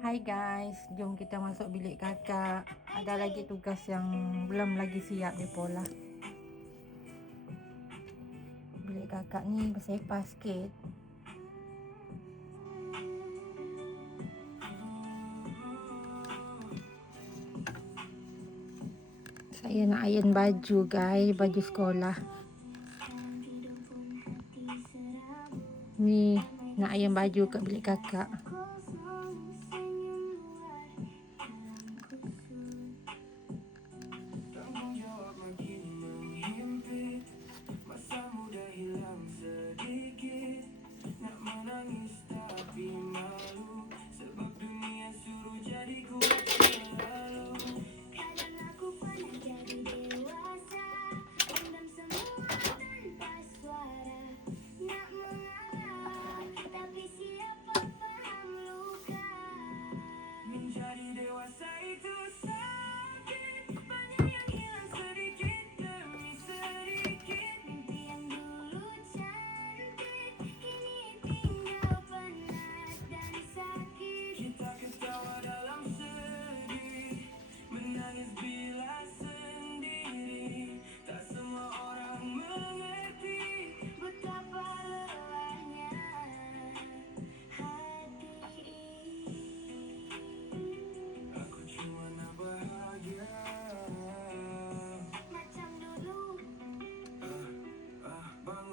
Hai guys, jom kita masuk bilik kakak. Ada lagi tugas yang belum lagi siap di pola. Bilik kakak ni bersepah sikit. Saya nak iron baju guys, baju sekolah. Ni nak iron baju kat bilik kakak.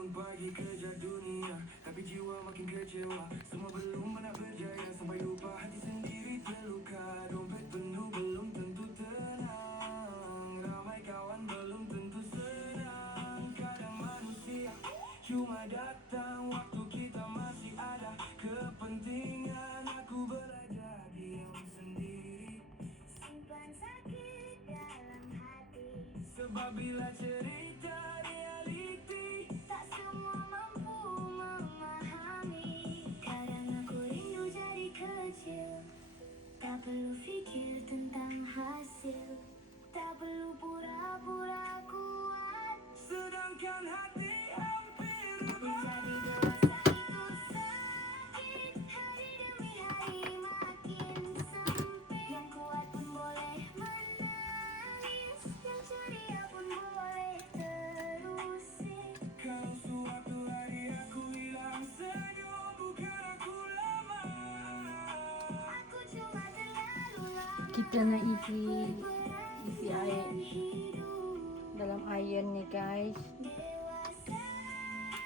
Pagi kejar dunia, tapi jiwa makin kecewa. Semua belum pernah berjaya, sampai lupa hati sendiri terluka. Dompet penuh belum tentu tenang, ramai kawan belum tentu senang. Kadang manusia cuma datang waktu kita masih ada kepentingan. Aku belajar diam sendiri, simpan sakit dalam hati. Sebab bila cerita realiti, tak semua mampu memahami. Kadang aku rindu jadi kecil, tak perlu fikir tentang hasil, tak perlu pura-pura kuat, sedangkan hati hampir menjadi dewasa itu sakit. Hari demi hari makin sempit, yang kuat pun boleh menangis, yang ceria pun boleh terusik. Kalau suatu hari aku hilang senyum, bukan aku lemah, aku cuma terlalu lama. Kita nak isi air dalam iron ni guys. Dewasa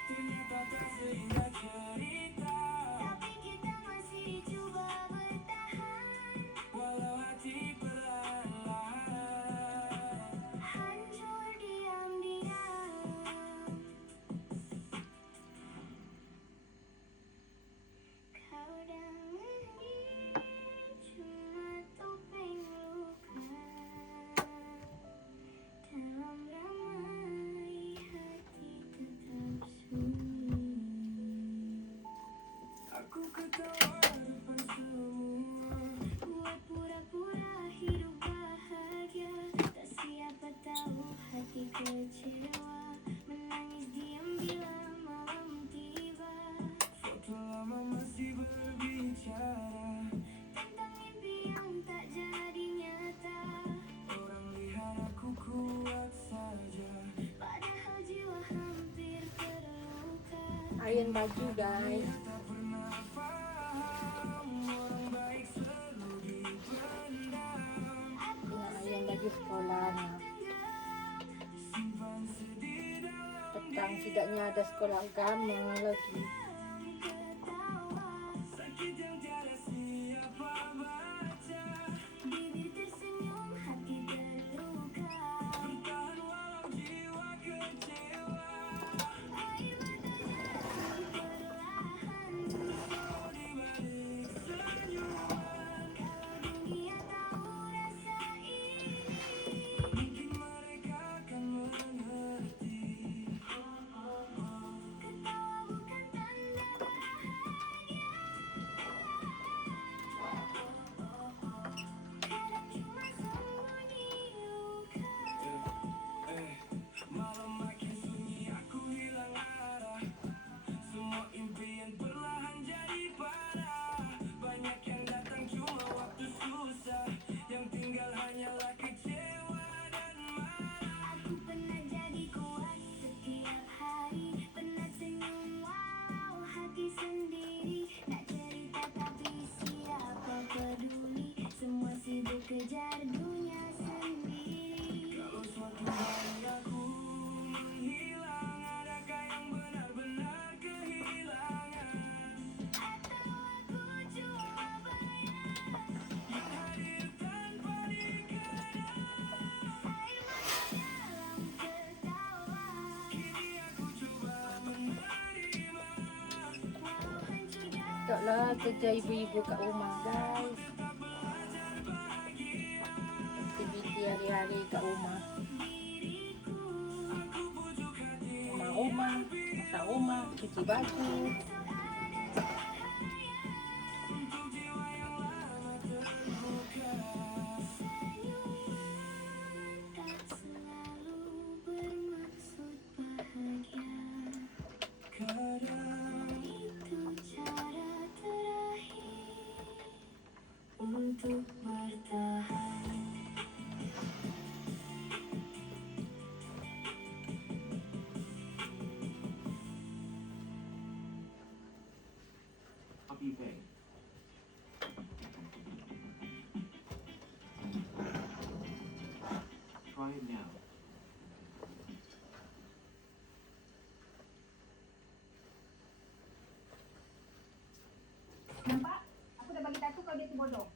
ternyata tak seindah cerita, tapi kita masih cuba bertahan, walau hati perlahan hancur diam-diam. Kau dan ini cuma topeng luka dalam ramai hati tetap sunyi. Aku ketawa depan semua, buat pura-pura hidup bahagia. Tak siapa tahu hati kecewa, menangis diam bila malam tiba. Foto lama masih berbicara tentang mimpi yang tak jadi nyata. Orang lihat aku kuat saja, padahal jiwa hampir terluka. Iron baju guys. Tak pernah faham, orang baik selalu dipendam. Nak iron baju sekolah nak. Simpan sedih dalam Petang setidaknya ada sekolah agama lagi. ketawa, sakit yang tiada siapa baca. Bibir tersenyum, hati terluka, bertahan walau jiwa kecewa. Air mata jatuh perlahan, selalu di balik senyuman. Kalau dunia tahu rasa ini, mungkin mereka akan mengerti. Ketawa bukan tanda lah kerja ibu-ibu kat rumah guys. Aktiviti hari-hari kat rumah. Rumah-rumah, masak rumah, cuci baju. Untuk bertahan. Pay. Try it now. Nampak? Aku dah bagi tahu kau dia tu bodoh.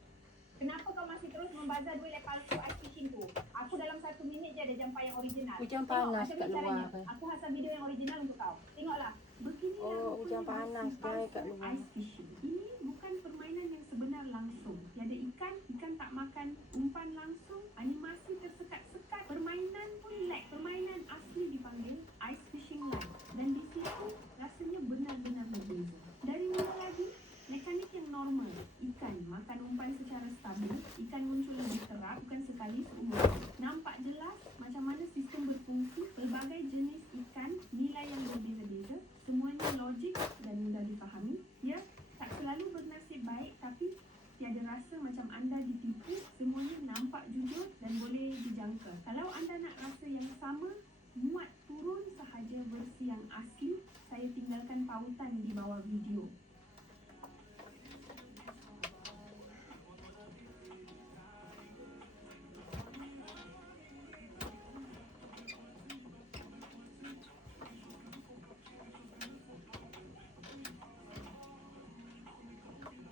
Kenapa kau masih terus membazar duit lepas tu ice fishing tu? Aku dalam 1 minit je ada jampa yang original. Hujan Tengok panas macam kat ni caranya. luar. Aku hasal video yang original untuk kau. Tengoklah. Beginilah Oh, hujan rupanya panas versi guys kat palsu luar. ice fishing. Ini bukan permainan yang sebenar langsung. Tiada ikan, ikan tak makan, umpan langsung, animasi tersekat-sekat, permainan pun lag. Permainan asli dipanggil ice fishing live. Dan di situ rasanya benar-benar berbeza. Dari mula lagi, mekanik yang normal, ikan makan umpan secara stabil, ikan muncul lebih kerap, bukan sekali seumur hidup. Nampak jelas macam mana sistem berfungsi, pelbagai jenis ikan, nilai yang berbeza-beza, semuanya logik dan mudah difahami. Ya, tak selalu bernasib baik tapi tiada rasa macam anda ditipu, semuanya nampak jujur dan boleh dijangka. Kalau anda nak rasa yang sama, muat turun sahaja versi yang asli, saya tinggalkan pautan di bawah video.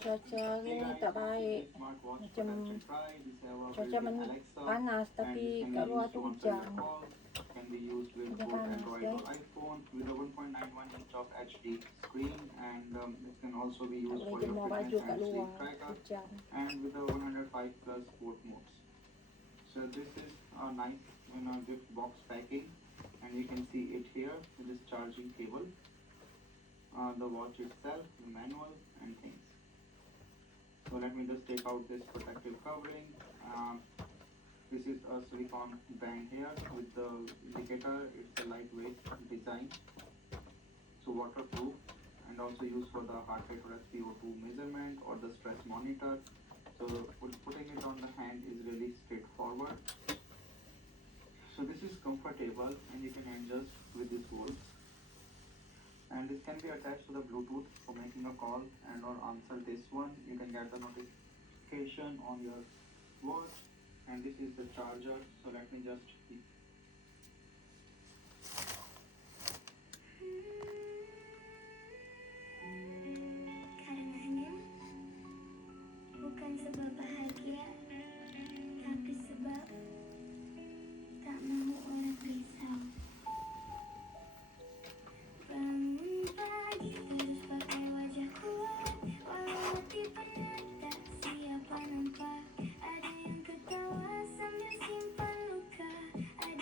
Cuaca ni tak baik. Macam cuaca panas tapi kat luar tu hujan. Can be used with Hujan both panas Android guys. or iPhone with a 1.91 inch of HD screen, and it can also be used Tak for boleh your jemur baju fitness kat and luar. sleep tracker, Hujan. and with a 105 plus sport modes. So this is a nice gift box packing, and you can see it here with this charging cable, the watch itself, the manual and things. So let me just take out this protective covering. This is a silicone band here with the indicator. It's a lightweight design, so waterproof, and also used for the heart rate or SpO2 measurement or the stress monitor. So putting it on the hand is really straightforward. So this is comfortable and you can adjust with this hole. And this can be attached to the Bluetooth for making a call and or answer this one. You can get the notification on your watch, and this is the charger. So let me just Karenanya bukan sebab bahagia, tapi sebab tak mahu orang risau. Bangun pagi terus pakai wajah kuat, walau hati penat tak siapa nampak. Ada yang ketawa sambil simpan luka, ada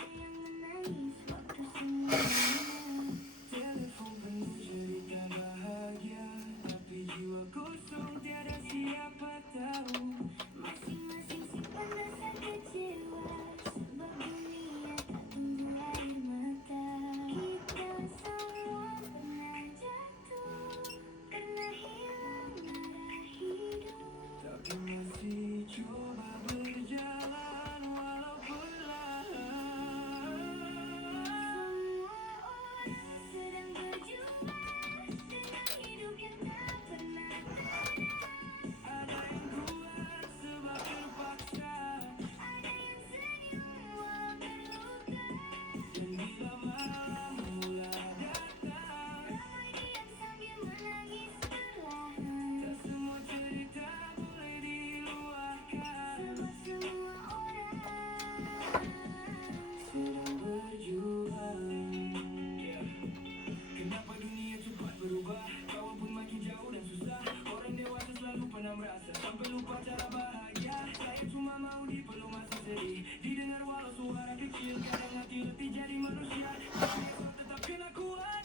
sampai lupa cara bahagia. Saya cuma mau dipeluk masa sedih, didengar walau suara kecil. Kadang hati letih jadi manusia, esok tetap kena kuat.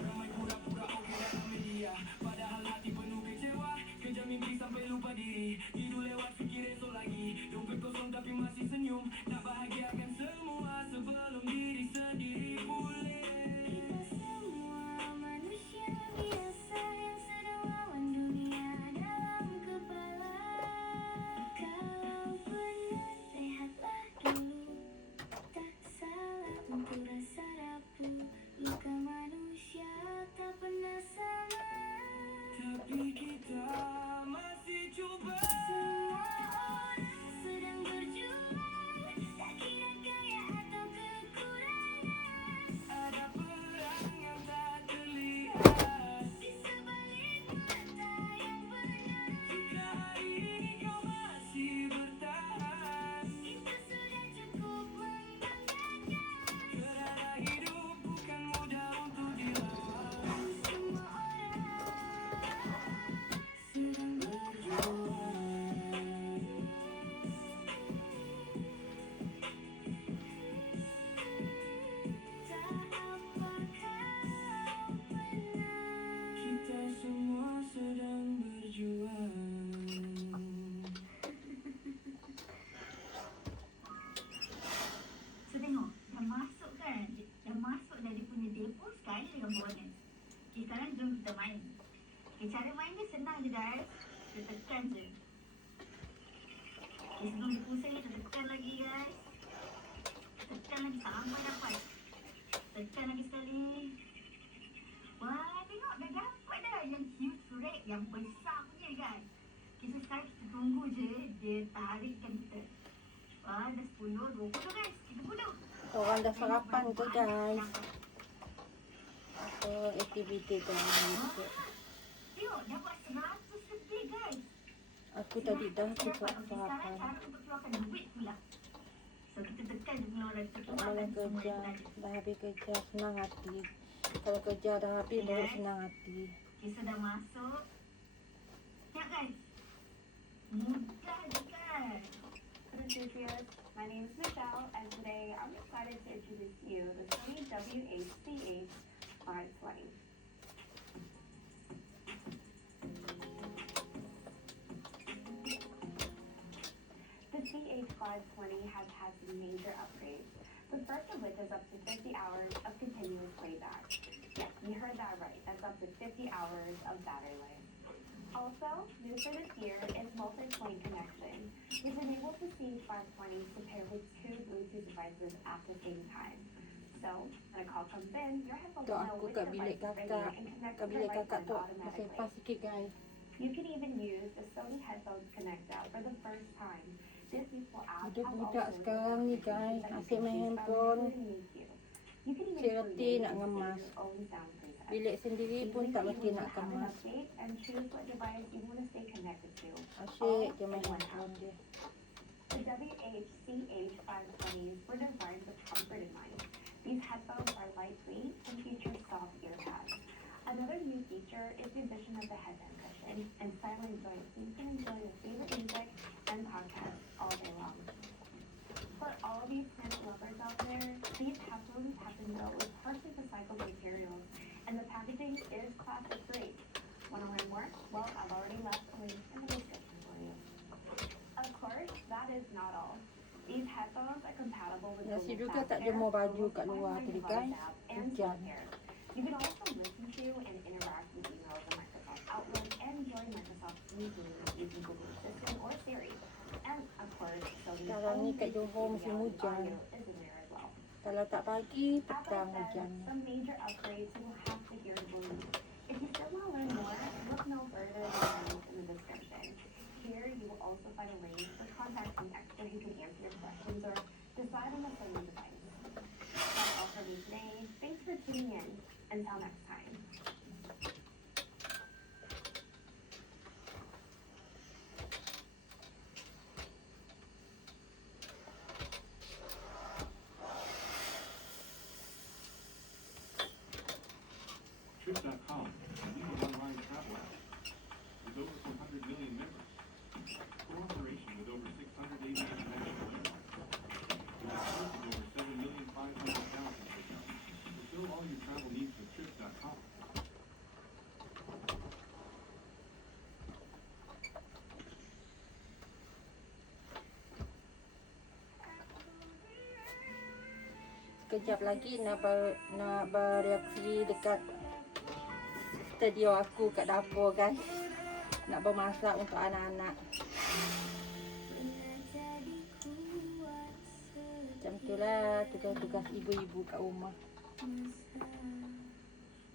Ramai pura-pura oke dalam media, padahal hati penuh kecewa. Kejar mimpi sampai lupa diri, tidur lewat pikir esok lagi. Dompet kosong tapi masih senyum, tak bahagiakan semua sebelum diri sendiri pulih. Kita semua manusia biasa yang sedang lawan dunia dalam kepala. Kalau penat rehatlah dulu, tak salah untuk rasa rapuh. Luka manusia tak pernah sama. Tapi kita masih coba. Semua orang sedang berjuang, tak kira kaya atau kekurangan. Ada perang yang tak terlihat Di sebalik mata yang benar, jika hari ini kau masih bertahan. itu sudah cukup membanggakan. Kerana hidup bukan mudah untuk dilawan. Semua orang Sedang berjuang. tak apakah pernah. Kita semua sedang berjuang. So tengok, dah masuk kan? Dah masuk dah dia punya depo sekali dengan bonus. Okay, sekarang jom kita main. Okay, cara main dia senang je guys. Kita tekan je. Okay, sebelum dia pusing kita tekan lagi guys. Tekan lagi sampai dapat. Tekan lagi sekali. Wah, tengok dah dapat dah yang huge red yang besar punya guys. Okay, so sekarang kita tunggu je dia tarikkan kita. Wah, dah 10, 20 guys. 30. Orang dah sarapan tu guys. Apa aktiviti tu ni? Tengok, dapat 100 lebih guys. Aku tadi dah Dapat. cukup Okey, sekarang sarapan. cara untuk keluarkan duit pula. So, kita tekan je pengeluaran. Kita Kalau keluarkan semua kerja, yang tadi. dah habis kerja senang hati. Kalau kerja dah habis baru senang hati. Okay, so dah masuk. Tengok guys. Mudah je kan? Enthusiasts, my name is Michelle, and today I'm excited to introduce you the Sony WH-CH 520. The CH520 has had some major upgrades, the first of which is up to 50 hours of continuous playback. Yes, you heard that right, that's up to 50 hours of battery life. Also, new for this year is multi-point connection, which enables the CH520 to pair with two Bluetooth devices at the same time. So, when a call comes in, your headphones Tu will know aku which kat device bilik is ringing kakak. and connect Kat to bilik your kakak device tu automatically. bersepah sikit guys. You can even use the Sony Headphones Connect out for the first time. This useful app Ada has budak also sekarang ni guys, that you asyik can main choose from, handphone. including EQ. You can even Cik reti create nak and save ngemas. your own sound presets. Bilik sendiri pun Simply tak click mesti when you nak have an kemas. update and choose what device you want to stay connected to. Asyik je main handphone dia. The WH-CH520s were designed with comfort in mind. These headphones are lightweight and feature soft ear pads. Another new feature is the addition of the headband cushion and silent joint, so you can enjoy your favorite music and podcasts all day long. For all of you plant lovers out there, these headphones have been built with partially recycled materials, and the packaging is plastic free. Want to learn more? Well, I've already left a link in the description for you. Of course, that is not all. These headphones are compatible with Nasi Google juga tak Fast Pair, jemur baju Google kat luar Find My tadi, Device guys. app, and Hujan. Self-Care. You can also listen to and interact with emails in Microsoft Outlook and join Microsoft Teams using Google Assistant or Siri. And of course, Sony's Sekarang ni own kat Johor HD musim reality hujan. audio is in there as well. Kalau tak pagi, As I petang said, hujannya. some major upgrades you will have to hear to believe. If you still want to learn more, look no further than the link in the description. Here, you will also find a link for contacting experts who can answer your questions or decide on the Sony device. That's all for me today. Thanks for tuning in. Until next time. Trip.com, a new online travel app with over 100 million members. kejap lagi nak bereaksi dekat studio aku kat dapur guys. Nak bermasak untuk anak-anak. Macam itulah tugas-tugas ibu-ibu kat rumah.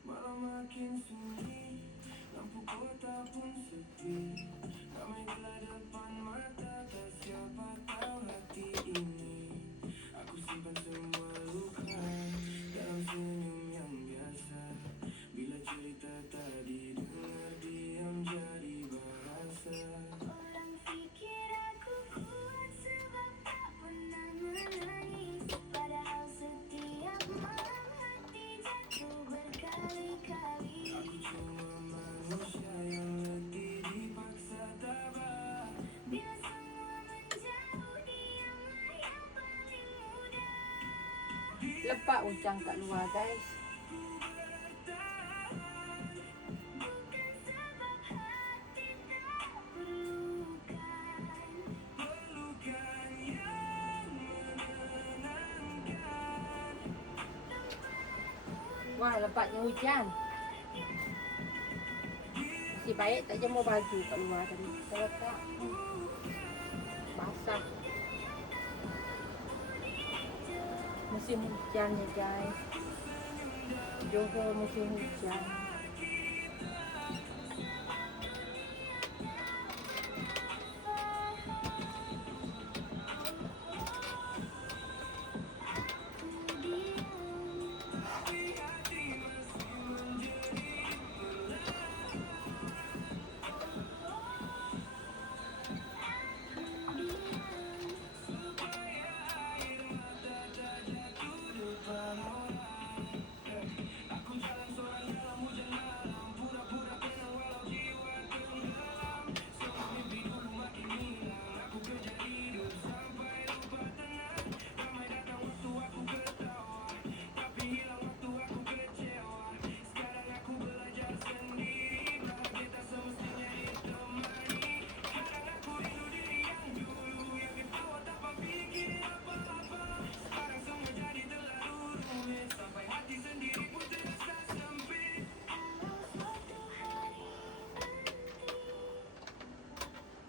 Malam makin sunyi, lampu kota pun sepi. Ramai gelap depan mata, tak siapa tahu hati ini. Aku simpan semua luka dalam senyum yang biasa. Bila cerita tadi dengar, diam jadi bahasa. Orang fikir aku kuat sebab tak pernah menangis. Padahal setiap malam hati jatuh berkali-kali. Aku cuma manusia yang letih dipaksa tabah. Bila semua menjauh, diamlah yang paling mudah. Lepak hujan kat luar guys. Bukan sebab hati tak perlukan. Pelukan yang menenangkan. Wah, lepasnya hujan. Nasib baik tak jemur baju kat luar tadi. Kalau tak, basah. Musim hujan ni guys. Johor musim hujan.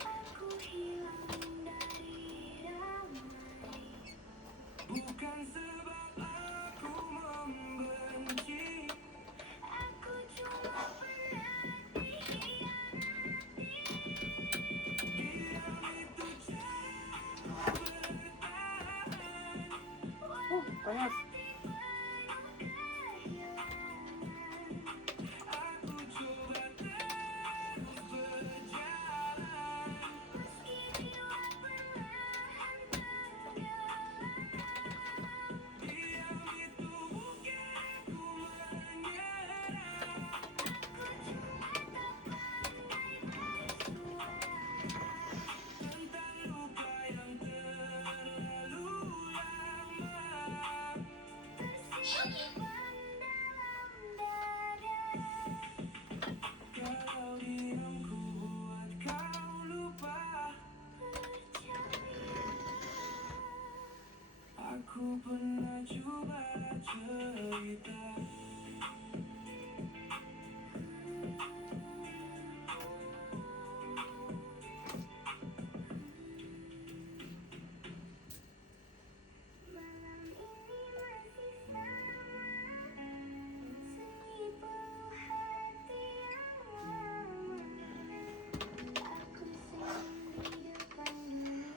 Aku hilang dari ramai. Bukan sebab aku membenci. Aku cuma pernah dikhianati. Diam itu cara bertahan. Panas. Aku coba terus berjalan. Meski jiwa perlahan tenggelam. Diam itu bukan ku menyerah. Aku cuma tak pandai bersuara. Tentang luka yang terlalu lama. Tersimpan dalam dada. Kalau diamku buat kau lupa, aku pernah coba cerita. Malam ini masih sama. Sunyi penuh hati yang lama. Aku sendiri depan dunia,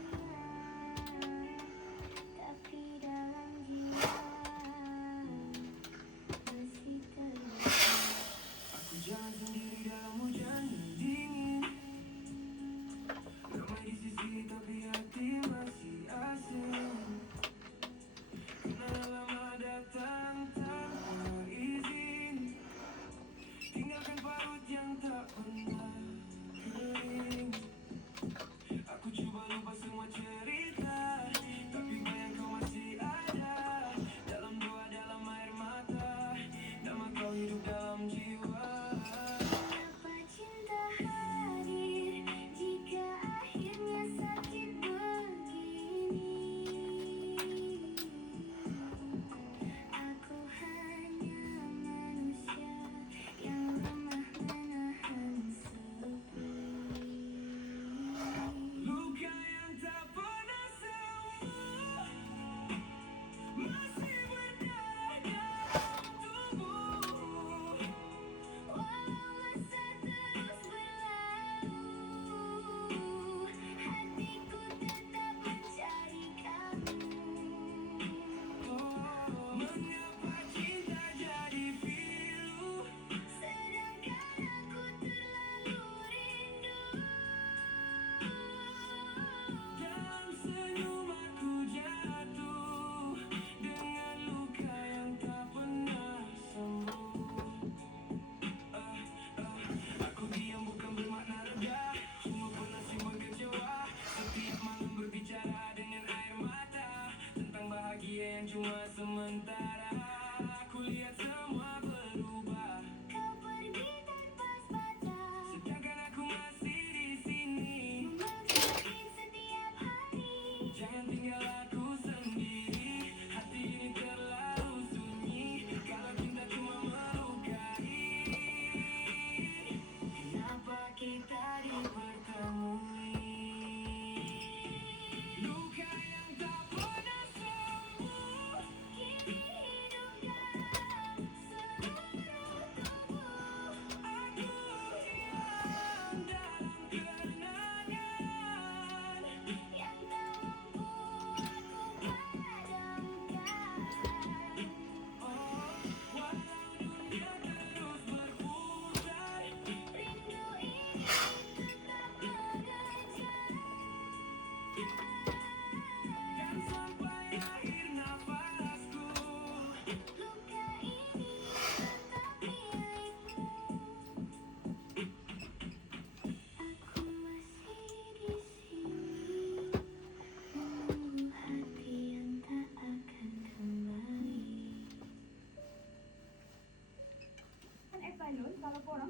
tapi dalam jiwa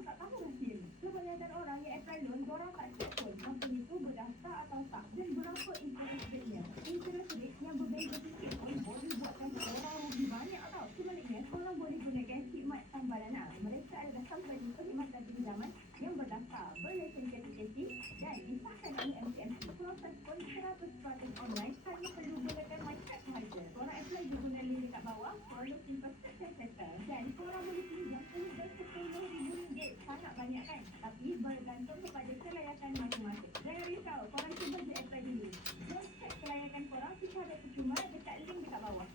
tak tahu rahsia ni. Kebanyakan orang yang apply loan, diorang tak cek pun company tu berdaftar atau tak dan berapa interest rate-nya. Interest rate yang berbeza sikit pun boleh buatkan korang rugi banyak tau. Sebaliknya, korang boleh gunakan khidmat Sambalana. Mereka adalah company perkhidmatan pinjaman yang berdaftar, berlesen sertifikasi dan disahkan oleh MCMC. Proses pun 100% online, hanya perlu gunakan MyTrack sahaja. Korang apply je guna link dekat bawah, follow simple step settle dan korang boleh pinjam hingga RM10,000. Sangat banyak kan? Tapi bergantung kepada kelayakan masing-masing. Jangan risau, korang cuba je apply dulu. Cross check kelayakan korang secara percuma dekat link dekat bawah.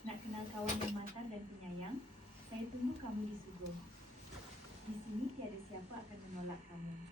Nak kenal kawan yang matang dan penyayang? Saya tunggu kamu di Sugong. Di sini tiada siapa akan menolak kamu.